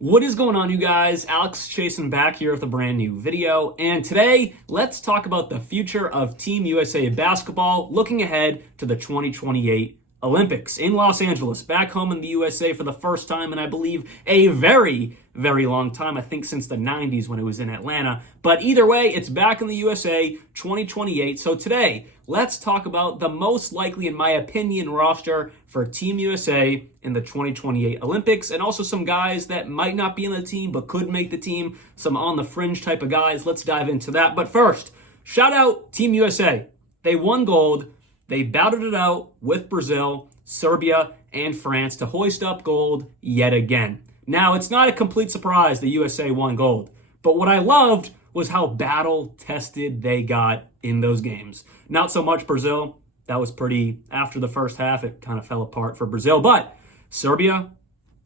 What is going on, you guys? Alex Chasen back here with a brand new video, and today let's talk about the future of Team USA basketball looking ahead to the 2028 Olympics in Los Angeles, back home in the USA for the first time in, I believe, a very, very long time. I think since the 90s when it was in Atlanta. But either way, it's back in the USA 2028. So today, let's talk about the most likely, in my opinion, roster for Team USA in the 2028 Olympics, and also some guys that might not be in the team but could make the team, some on the fringe type of guys. Let's dive into that. But first, shout out Team USA. They won gold. They battled it out with Brazil, Serbia, and France to hoist up gold yet again. Now, it's not a complete surprise the USA won gold, but what I loved was how battle-tested they got in those games. Not so much Brazil. That was pretty, after the first half, it kind of fell apart for Brazil. But Serbia,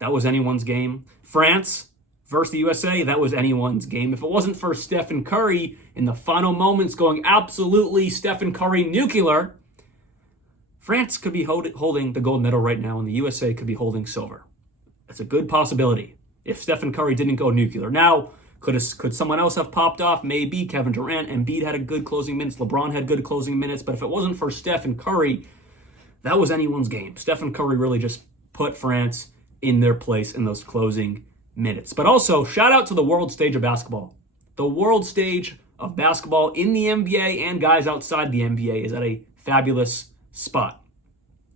that was anyone's game. France versus the USA, that was anyone's game. If it wasn't for Stephen Curry in the final moments going absolutely Stephen Curry nuclear, France could be holding the gold medal right now, and the USA could be holding silver. That's a good possibility if Stephen Curry didn't go nuclear. Now, could someone else have popped off? Maybe. Kevin Durant. Embiid had a good closing minutes. LeBron had good closing minutes. But if it wasn't for Stephen Curry, that was anyone's game. Stephen Curry really just put France in their place in those closing minutes. But also, shout out to the world stage of basketball. The world stage of basketball in the NBA and guys outside the NBA is at a fabulous spot.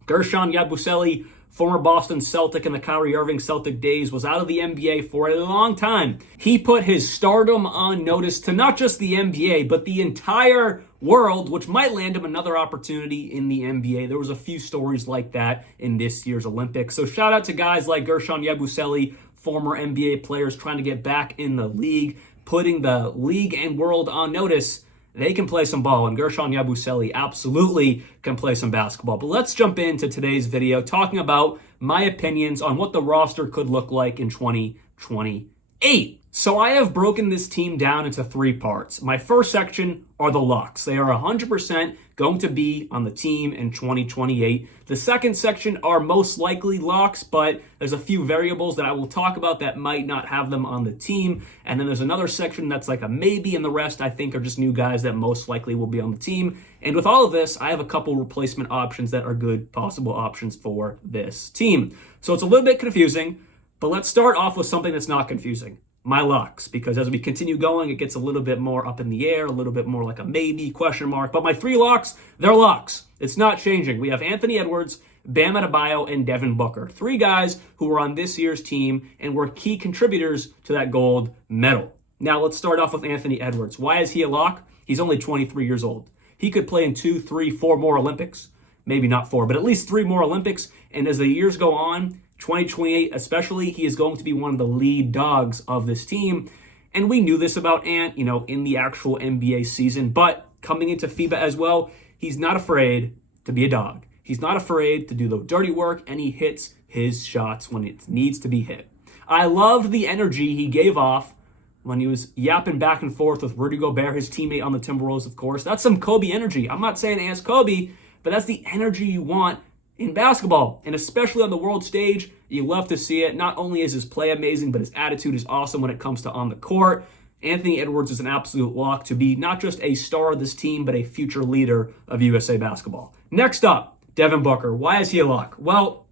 Gershon Yabusele, former Boston Celtic in the Kyrie Irving Celtic days, was out of the NBA for a long time. He put his stardom on notice to not just the NBA, but the entire world, which might land him another opportunity in the NBA. There was a few stories like that in this year's Olympics. So shout out to guys like Gershon Yabusele, former NBA players trying to get back in the league, putting the league and world on notice. They can play some ball, and Gershon Yabusele absolutely can play some basketball. But let's jump into today's video talking about my opinions on what the roster could look like in 2028. So I have broken this team down into three parts. My first section are the locks. They are 100% going to be on the team in 2028. The second section are most likely locks, but there's a few variables that I will talk about that might not have them on the team. And then there's another section that's like a maybe, and the rest I think are just new guys that most likely will be on the team. And with all of this, I have a couple replacement options that are good possible options for this team. So it's a little bit confusing, but let's start off with something that's not confusing. My locks, because as we continue going, it gets a little bit more up in the air, a little bit more like a maybe, question mark. But my three locks, they're locks. It's not changing. We have Anthony Edwards, Bam Adebayo, and Devin Booker. Three guys who were on this year's team and were key contributors to that gold medal. Now let's start off with Anthony Edwards. Why is he a lock? He's only 23 years old. He could play in 2, 3, 4 more Olympics. Maybe not 4, but at least 3 more Olympics. And as the years go on, 2028 especially, he is going to be one of the lead dogs of this team. And we knew this about Ant, in the actual NBA season. But coming into FIBA as well, he's not afraid to be a dog. He's not afraid to do the dirty work, and he hits his shots when it needs to be hit. I loved the energy he gave off when he was yapping back and forth with Rudy Gobert, his teammate on the Timberwolves, of course. That's some Kobe energy. I'm not saying Ant's Kobe, but that's the energy you want in basketball, and especially on the world stage. You love to see it. Not only is his play amazing, but his attitude is awesome when it comes to on the court. Anthony Edwards is an absolute lock to be not just a star of this team, but a future leader of USA basketball. Next up, Devin Booker. Why is he a lock? Well,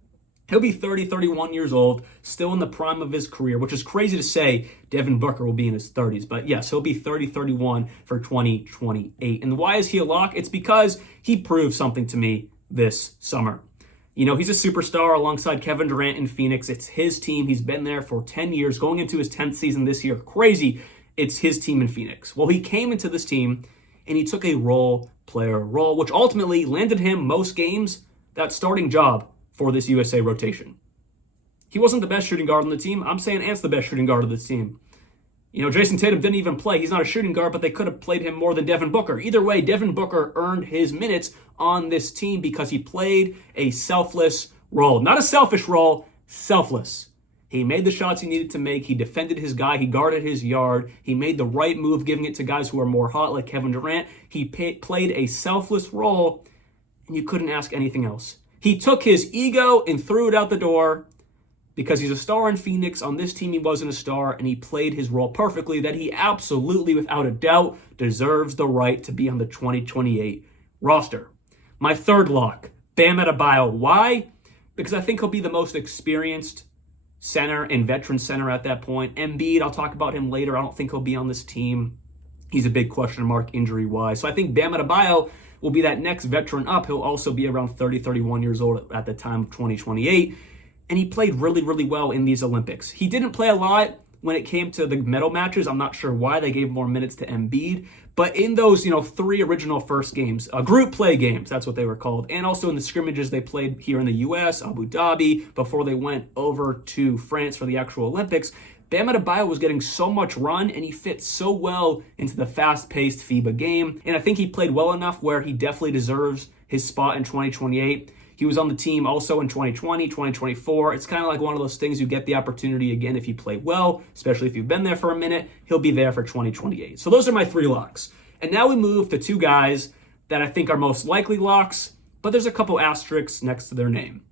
he'll be 30, 31 years old, still in the prime of his career, which is crazy to say Devin Booker will be in his 30s. But yes, he'll be 30, 31 for 2028. And why is he a lock? It's because he proved something to me this summer. He's a superstar alongside Kevin Durant in Phoenix. It's his team. He's been there for 10 years, going into his 10th season this year. Crazy. It's his team in Phoenix. Well, he came into this team, and he took a role player role, which ultimately landed him most games that starting job for this USA rotation. He wasn't the best shooting guard on the team. I'm saying Ant's the best shooting guard of this team. Jason Tatum didn't even play. He's not a shooting guard, but they could have played him more than Devin Booker. Either way, Devin Booker earned his minutes on this team because he played a selfless role. Not a selfish role, selfless. He made the shots he needed to make. He defended his guy. He guarded his yard. He made the right move, giving it to guys who are more hot, like Kevin Durant. He played a selfless role, and you couldn't ask anything else. He took his ego and threw it out the door because he's a star in Phoenix. On this team, he wasn't a star, and he played his role perfectly, that he absolutely, without a doubt, deserves the right to be on the 2028 roster. My third lock, Bam Adebayo. Why? Because I think he'll be the most experienced center and veteran center at that point. Embiid, I'll talk about him later. I don't think he'll be on this team. He's a big question mark injury-wise. So I think Bam Adebayo will be that next veteran up. He'll also be around 30, 31 years old at the time of 2028. And he played really, really well in these Olympics. He didn't play a lot when it came to the medal matches. I'm not sure why they gave more minutes to Embiid. But in those, 3 original first games, group play games, that's what they were called, and also in the scrimmages they played here in the U.S., Abu Dhabi, before they went over to France for the actual Olympics, Bam Adebayo was getting so much run, and he fit so well into the fast-paced FIBA game. And I think he played well enough where he definitely deserves his spot in 2028. He was on the team also in 2020, 2024. It's kind of like one of those things, you get the opportunity again if you play well, especially if you've been there for a minute. He'll be there for 2028. So those are my 3 locks. And now we move to 2 guys that I think are most likely locks, but there's a couple asterisks next to their name.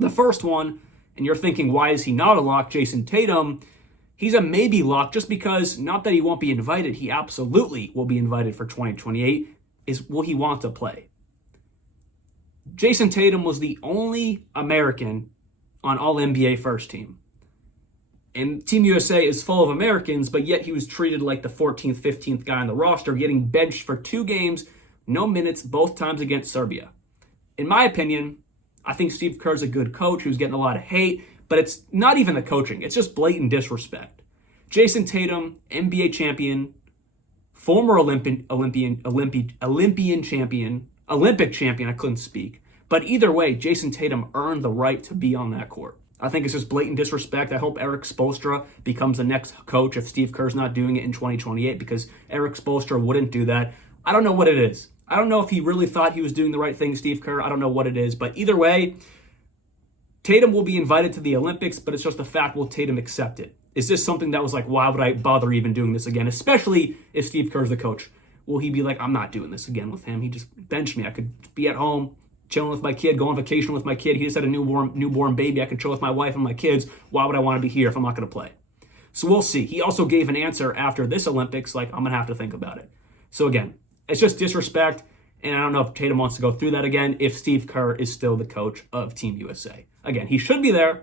The first one, and you're thinking, why is he not a lock? Jason Tatum. He's a maybe lock just because, not that he won't be invited, he absolutely will be invited for 2028, is will he want to play? Jason Tatum was the only American on All-NBA first team. And Team USA is full of Americans, but yet he was treated like the 14th, 15th guy on the roster, getting benched for 2 games, no minutes, both times against Serbia. In my opinion, I think Steve Kerr's a good coach who's getting a lot of hate, but it's not even the coaching. It's just blatant disrespect. Jason Tatum, NBA champion, former Olympic champion, I couldn't speak. But either way, Jason Tatum earned the right to be on that court. I think it's just blatant disrespect. I hope Eric Spoelstra becomes the next coach if Steve Kerr's not doing it in 2028, because Eric Spoelstra wouldn't do that. I don't know what it is. I don't know if he really thought he was doing the right thing, Steve Kerr. I don't know what it is. But either way, Tatum will be invited to the Olympics, but it's just a fact, will Tatum accept it? Is this something that was like, why would I bother even doing this again? Especially if Steve Kerr's the coach. Will he be like, I'm not doing this again with him. He just benched me. I could be at home, chilling with my kid, go on vacation with my kid. He just had a newborn baby. I could chill with my wife and my kids. Why would I want to be here if I'm not going to play? So we'll see. He also gave an answer after this Olympics, like, I'm going to have to think about it. So again, it's just disrespect. And I don't know if Tatum wants to go through that again if Steve Kerr is still the coach of Team USA. Again, he should be there,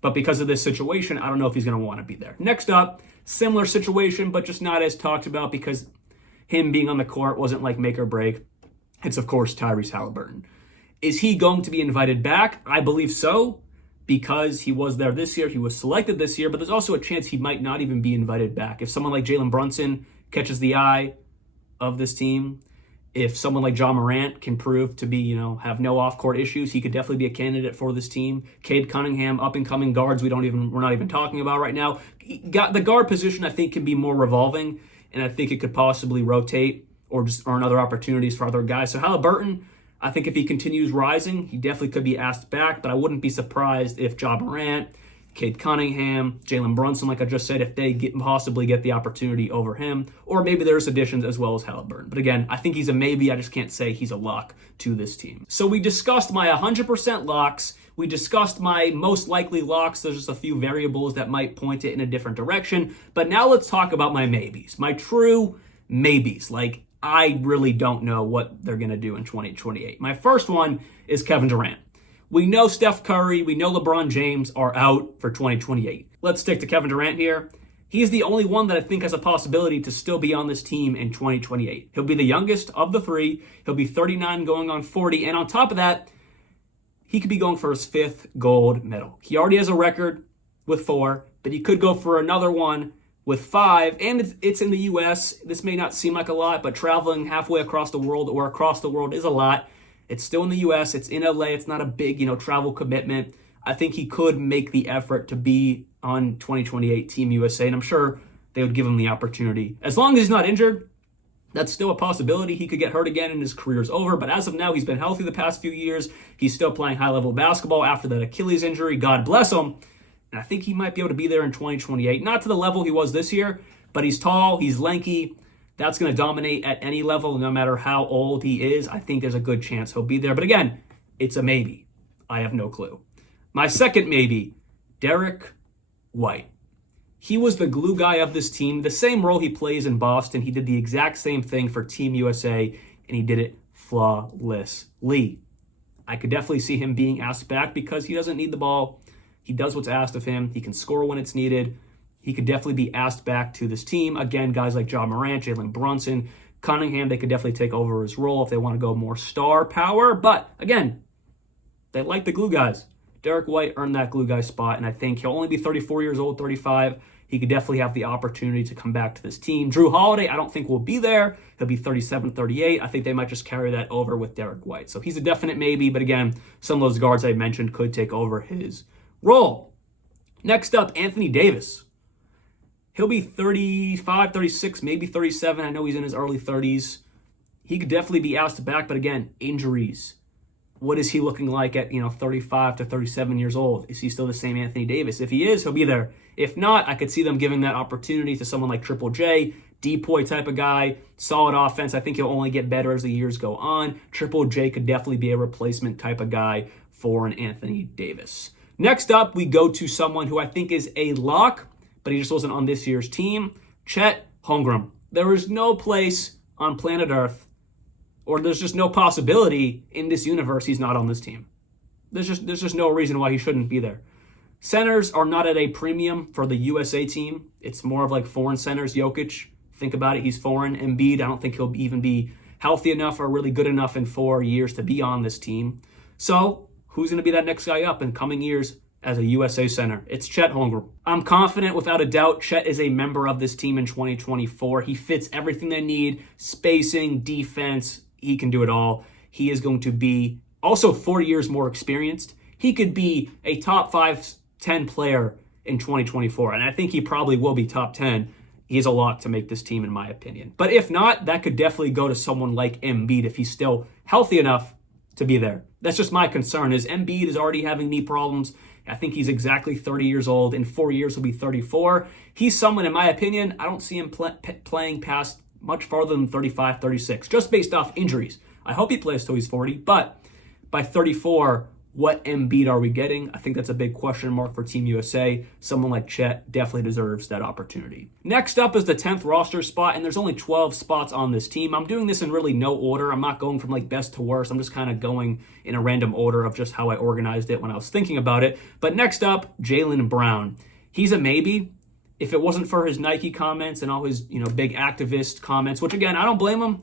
but because of this situation, I don't know if he's going to want to be there. Next up, similar situation, but just not as talked about because him being on the court wasn't like make or break. It's, of course, Tyrese Halliburton. Is he going to be invited back? I believe so, because he was there this year. He was selected this year, but there's also a chance he might not even be invited back. If someone like Jalen Brunson catches the eye of this team, if someone like John Morant can prove to be, have no off-court issues, he could definitely be a candidate for this team. Cade Cunningham, up-and-coming guards we're not even talking about right now. The guard position, I think, can be more revolving, and I think it could possibly rotate or just earn other opportunities for other guys. So Halliburton, I think if he continues rising, he definitely could be asked back, but I wouldn't be surprised if John Morant, Cade Cunningham, Jalen Brunson, like I just said, if they possibly get the opportunity over him, or maybe there's additions as well as Halliburton. But again, I think he's a maybe. I just can't say he's a lock to this team. So we discussed my 100% locks. We discussed my most likely locks. There's just a few variables that might point it in a different direction. But now let's talk about my maybes, my true maybes. Like, I really don't know what they're going to do in 2028. My first one is Kevin Durant. We know Steph Curry, we know LeBron James are out for 2028. Let's stick to Kevin Durant here. He's the only one that I think has a possibility to still be on this team in 2028. He'll be the youngest of the 3. He'll be 39 going on 40. And on top of that, he could be going for his 5th gold medal. He already has a record with 4, but he could go for another one with 5. And it's in the U.S. This may not seem like a lot, but traveling halfway across the world or across the world is a lot. It's still in the U.S. It's in L.A. It's not a big, travel commitment. I think he could make the effort to be on 2028 Team USA, and I'm sure they would give him the opportunity. As long as he's not injured, that's still a possibility. He could get hurt again and his career's over, but as of now, he's been healthy the past few years. He's still playing high-level basketball after that Achilles injury. God bless him. And I think he might be able to be there in 2028. Not to the level he was this year, but he's tall, he's lanky. That's going to dominate at any level, no matter how old he is. I think there's a good chance he'll be there. But again, it's a maybe. I have no clue. My second maybe, Derek White. He was the glue guy of this team, the same role he plays in Boston. He did the exact same thing for Team USA, and he did it flawlessly. I could definitely see him being asked back because he doesn't need the ball. He does what's asked of him. He can score when it's needed. He could definitely be asked back to this team. Again, guys like John Morant, Jalen Brunson, Cunningham, they could definitely take over his role if they want to go more star power. But again, they like the glue guys. Derek White earned that glue guy spot, and I think he'll only be 34 years old, 35. He could definitely have the opportunity to come back to this team. Drew Holiday, I don't think will be there. He'll be 37, 38. I think they might just carry that over with Derek White. So he's a definite maybe, but again, some of those guards I mentioned could take over his role. Next up, Anthony Davis. He'll be 35, 36, maybe 37. I know he's in his early 30s. He could definitely be asked back, but again, injuries. What is he looking like at 35 to 37 years old? Is he still the same Anthony Davis? If he is, he'll be there. If not, I could see them giving that opportunity to someone like Triple J, Depoy type of guy, solid offense. I think he'll only get better as the years go on. Triple J could definitely be a replacement type of guy for an Anthony Davis. Next up, we go to someone who I think is a lock, but he just wasn't on this year's team, Chet Holmgren. There is no place on planet Earth, or there's just no possibility in this universe he's not on this team. There's just no reason why he shouldn't be there. Centers are not at a premium for the USA team. It's more of like foreign centers. Jokic, think about it, he's foreign. Embiid, I don't think he'll even be healthy enough or really good enough in 4 years to be on this team. So who's going to be that next guy up in coming years as a USA center? It's Chet Holmgren. I'm confident, without a doubt, Chet is a member of this team in 2024. He fits everything they need, spacing, defense. He can do it all. He is going to be also 4 years more experienced. He could be a top 5-10 player in 2024, and I think he probably will be top 10. He's a lock to make this team, in my opinion. But if not, that could definitely go to someone like Embiid if he's still healthy enough to be there. That's just my concern, is Embiid is already having knee problems. I think he's exactly 30 years old. In 4 years, he'll be 34. He's someone, in my opinion, I don't see him playing past much farther than 35, 36, just based off injuries. I hope he plays till he's 40, but by 34, what Embiid are we getting? I think that's a big question mark for Team USA. Someone like Chet definitely deserves that opportunity. Next up is the 10th roster spot, and there's only 12 spots on this team. I'm doing this in really no order. I'm not going from like best to worst. I'm just kind of going in a random order of just how I organized it when I was thinking about it. But next up, Jaylen Brown. He's a maybe. If it wasn't for his Nike comments and all his, big activist comments, which again, I don't blame him.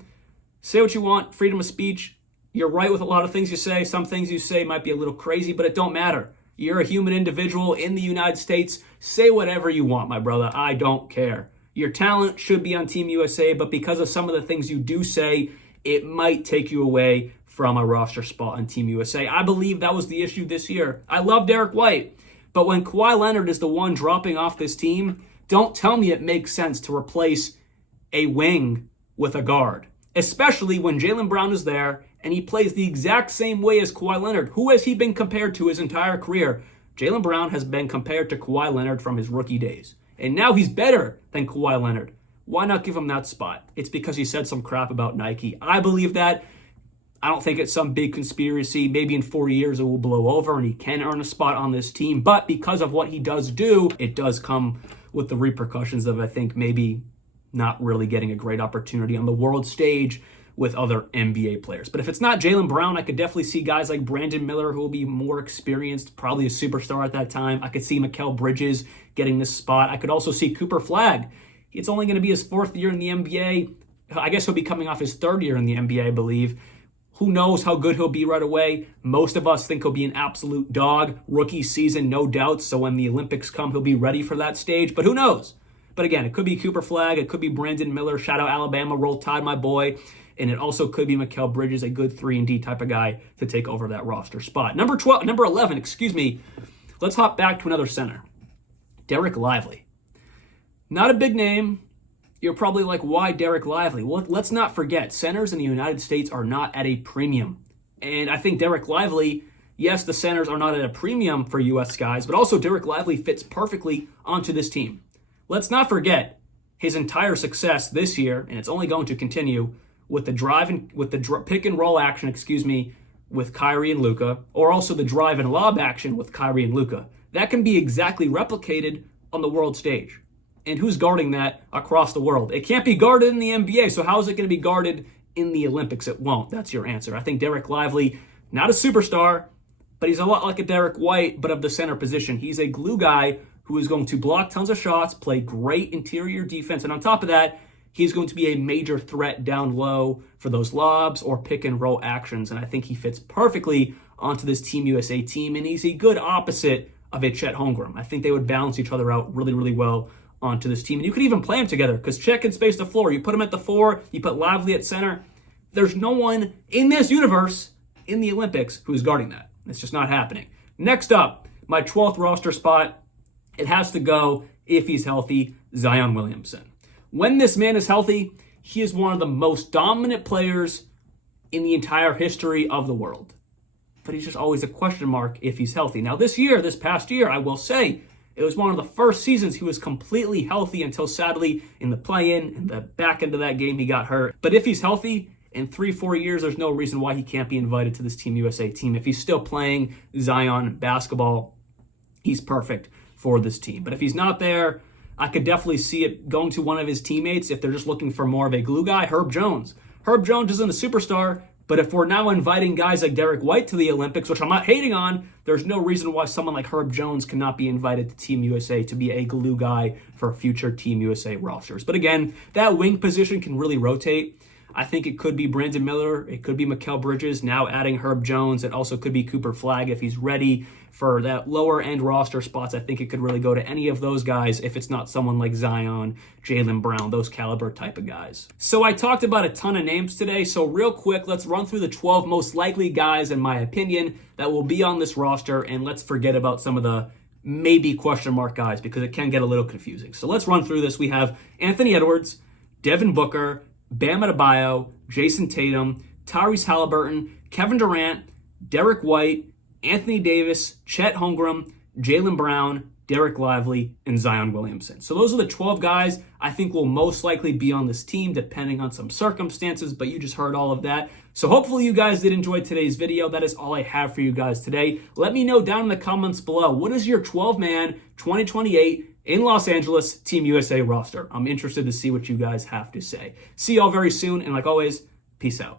Say what you want, freedom of speech. You're right with a lot of things you say. Some things you say might be a little crazy, but it don't matter. You're a human individual in the United States. Say whatever you want, my brother. I don't care. Your talent should be on Team USA, but because of some of the things you do say, it might take you away from a roster spot on Team USA. I believe that was the issue this year. I love Derek White, but when Kawhi Leonard is the one dropping off this team, don't tell me it makes sense to replace a wing with a guard, especially when Jaylen Brown is there and he plays the exact same way as Kawhi Leonard. Who has he been compared to his entire career? Jaylen Brown has been compared to Kawhi Leonard from his rookie days. And now he's better than Kawhi Leonard. Why not give him that spot? It's because he said some crap about Nike. I believe that. I don't think it's some big conspiracy. Maybe in 4 years it will blow over and he can earn a spot on this team. But because of what he does do, it does come with the repercussions of, I think, maybe not really getting a great opportunity on the world stage with other NBA players. But if it's not Jaylen Brown, I could definitely see guys like Brandon Miller, who will be more experienced, probably a superstar at that time. I could see Mikal Bridges getting this spot. I could also see Cooper Flagg. It's only going to be his 4th year in the NBA. I guess he'll be coming off his 3rd year in the NBA, I believe. Who knows how good he'll be right away? Most of us think he'll be an absolute dog. Rookie season, no doubt. So when the Olympics come, he'll be ready for that stage. But who knows? But again, it could be Cooper Flagg. It could be Brandon Miller. Shout out Alabama. Roll Tide, my boy. And it also could be Mikal Bridges, a good 3-and-D type of guy to take over that roster spot. Number 11, let's hop back to another center. Derek Lively. Not a big name. You're probably like, why Derek Lively? Well, let's not forget, centers in the United States are not at a premium. And I think Derek Lively, yes, the centers are not at a premium for U.S. guys, but also Derek Lively fits perfectly onto this team. Let's not forget his entire success this year, and it's only going to continue with the pick and roll action, with Kyrie and Luka, or also the drive and lob action with Kyrie and Luka. that can be exactly replicated on the world stage. And who's guarding that across the world? It can't be guarded in the NBA, so how is it going to be guarded in the Olympics? It won't. That's your answer. I think Derek Lively, not a superstar, but he's a lot like a Derek White, but of the center position. He's a glue guy who is going to block tons of shots, play great interior defense, and on top of that, he's going to be a major threat down low for those lobs or pick and roll actions, and I think he fits perfectly onto this Team USA team, and he's a good opposite of a Chet Holmgren. I think they would balance each other out really, really well onto this team. And you could even play them together because Chet can space the floor. You put him at the 4, you put Lively at center. There's no one in this universe in the Olympics who is guarding that. It's just not happening. Next up, my 12th roster spot, it has to go, if he's healthy, Zion Williamson. When this man is healthy, he is one of the most dominant players in the entire history of the world. But he's just always a question mark if he's healthy. Now this past year, I will say, it was one of the first seasons he was completely healthy until sadly in the play-in, in the back end of that game, he got hurt. But if he's healthy, in 3-4 years, there's no reason why he can't be invited to this Team USA team. If he's still playing Zion basketball, he's perfect for this team. But if he's not there, I could definitely see it going to one of his teammates if they're just looking for more of a glue guy, Herb Jones. Herb Jones isn't a superstar, but if we're now inviting guys like Derek White to the Olympics, which I'm not hating on, there's no reason why someone like Herb Jones cannot be invited to Team USA to be a glue guy for future Team USA rosters. But again, that wing position can really rotate. I think it could be Brandon Miller. It could be Mikal Bridges, now adding Herb Jones. It also could be Cooper Flagg if he's ready for that lower end roster spots. I think it could really go to any of those guys if it's not someone like Zion, Jaylen Brown, those caliber type of guys. So I talked about a ton of names today. So real quick, let's run through the 12 most likely guys, in my opinion, that will be on this roster. And let's forget about some of the maybe question mark guys because it can get a little confusing. So let's run through this. We have Anthony Edwards, Devin Booker, Bam Adebayo, Jason Tatum, Tyrese Halliburton, Kevin Durant, Derek White, Anthony Davis, Chet Holmgren, Jaylen Brown, Derek Lively, and Zion Williamson. So those are the 12 guys I think will most likely be on this team depending on some circumstances, but you just heard all of that. So hopefully you guys did enjoy today's video. That is all I have for you guys today. Let me know down in the comments below, what is your 12-man 2028 in Los Angeles Team USA roster? I'm interested to see what you guys have to say. See y'all very soon, and like always, peace out.